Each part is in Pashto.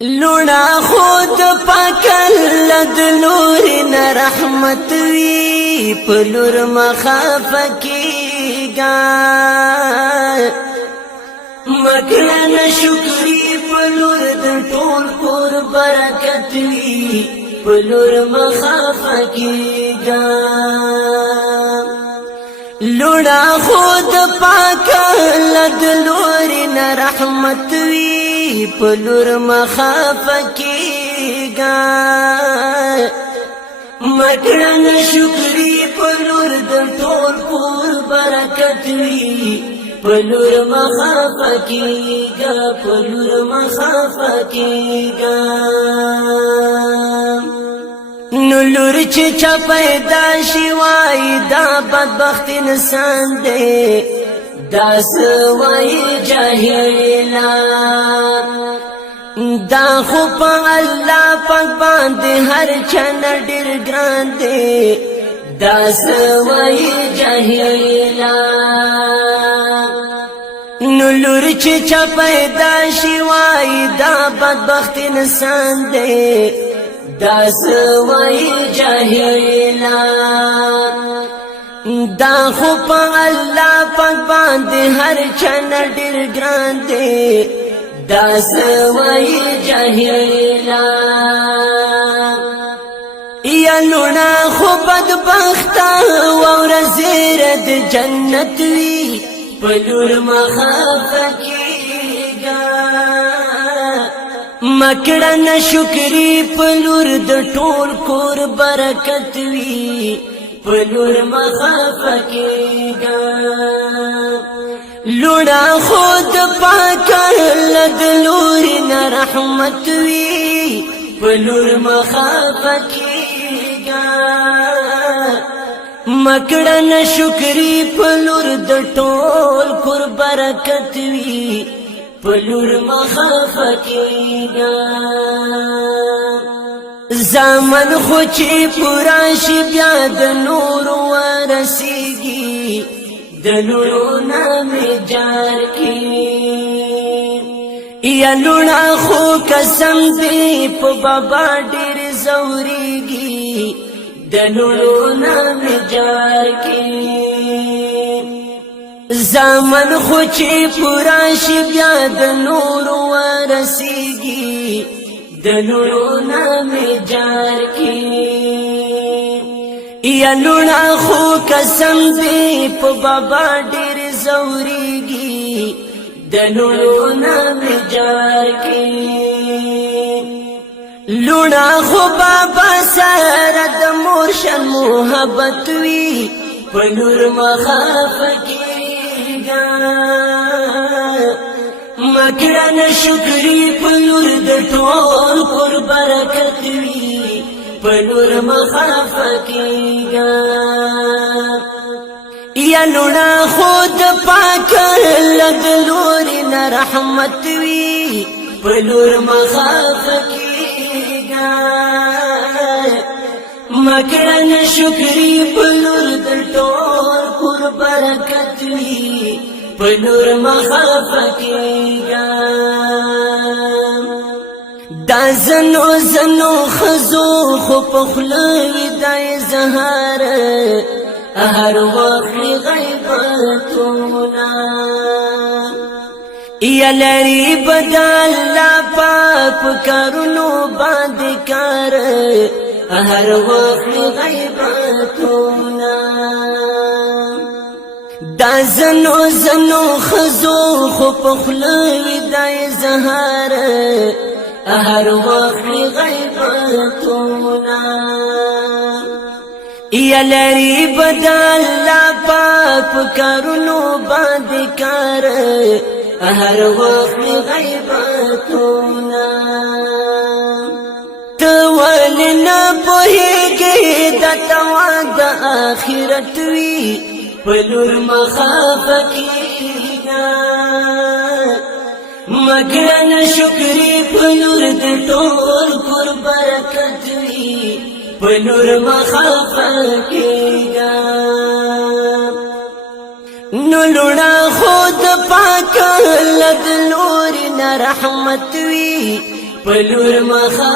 لونا خود پاکل دلور ن رحمت وی پلور مخاف کیگا مکرن شکری پلور د ټول کور برکت وی پلور مخاف کیگا لونا خود پاکل دلور ن رحمت وی پلور مخاف کیگا مکرن شکری پلور د ټول کور برکت وی پلور مخاف کیگا پلور مخاف کیگا نلور چا پیدا شي وای دا بدبخت انسان دی دا سوای جاهلا دا خو په الله پاک باندې هر چن ډیر ګران دی دا سوای جاهلا نلور چا پیدا شي وای دا بدبخت انسان دی دا سوای جاهلا دا خو په الله پاک باندې هر چن ډیر ګران دی دا سوای جاهلا یا لونا خو بدبخت او رزیر د جنت وی پلور مخاف کیگا مکڑن شکری پلور د ټول کور برکت وی پلور مخاف کیگا لونا خود پاکل دلور ن رحمت وی پلور مخاف کیگا مکڑن شکری پلور د ټول کور برکت وی پلور مخاف کیگا زمن خو چې پورا شي بیا د نور ورسیږي د نور نام جار کی یا لونا خو قسم دی په بابا ډیر زوريږي د نور نام جار کی زمن خو چې پورا شي بیا د نور ورسیږي د نور نام جار کی یا لونا خو قسم دی په بابا ډیر زوريږي د نور نام جار کی لونا خو بابا سره د مرشد محبت وی په نور مخاف کیگا مکرن شکری پلور د ټول کور برکت وی پلور مخاف کیگا یا لونا خود پاکل دلور ن رحمت وی پلور مخاف کیگا مکرن شکری پلور د ټول کور برکت وی پلور مخاف کیگا دا زنو خزو خو پخلوی دای زهار هر وقت غیبتونا یا لری بدل لا پاک کرنو باندې کار هر وقت غیبتونا دا زنو خزو خو پخلوی دای زهار هر وقت غیبتونا یا لری بدل لا پاک کرنو باندې کار هر وقت غیبتونا تول نه پوهیږي د توا د آخرت وی پلور مخاف کیگا مکرن شکری پلور د ټول کور برکت وی پلور مخاف کیگا نو لونا خود پاک لدلور ن رحمت وی پلور مخافکیگا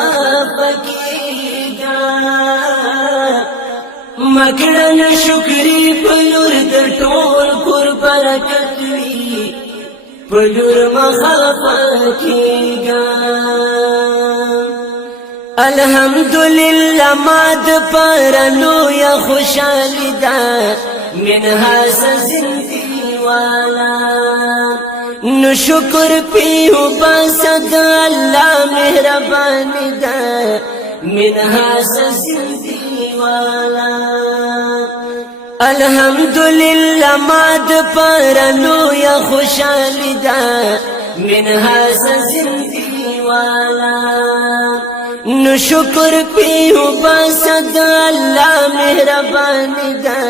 مکڑن شکری پلور در ټول کور برکت وی پلور مخافکیگا الحمدللہ ماد پرلو یا خوشحالی دا منها زندگی والا نو شکر پیو باسد اللہ مہربانی دا منها زندگی والا الحمدللہ ماد پرلو یا خوشحالی دا منها زندگی والا نو شکر پیو باسد اللہ مہربانی دا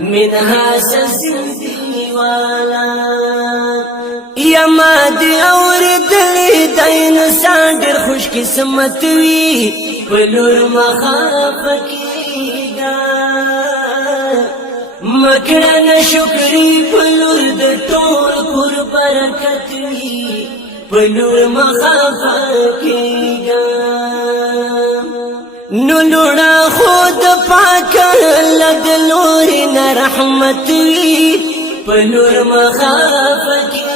منها زندگی والا یما دی اور دلی دین سانڈر خوش قسمت وی پلور مخافکیگا مکڑن شکری پلور در ټول کور برکت وی پلور مخافکیگا نو لوڑا خود پاک لد لوری نرحمت وی پلور مخافکیگا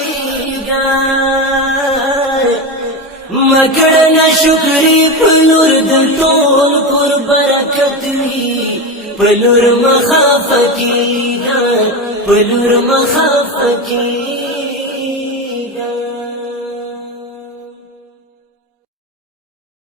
مکڑن شکری پلور در ټول کور برکت وی پلور مخافکیگا پلور مخافکیگا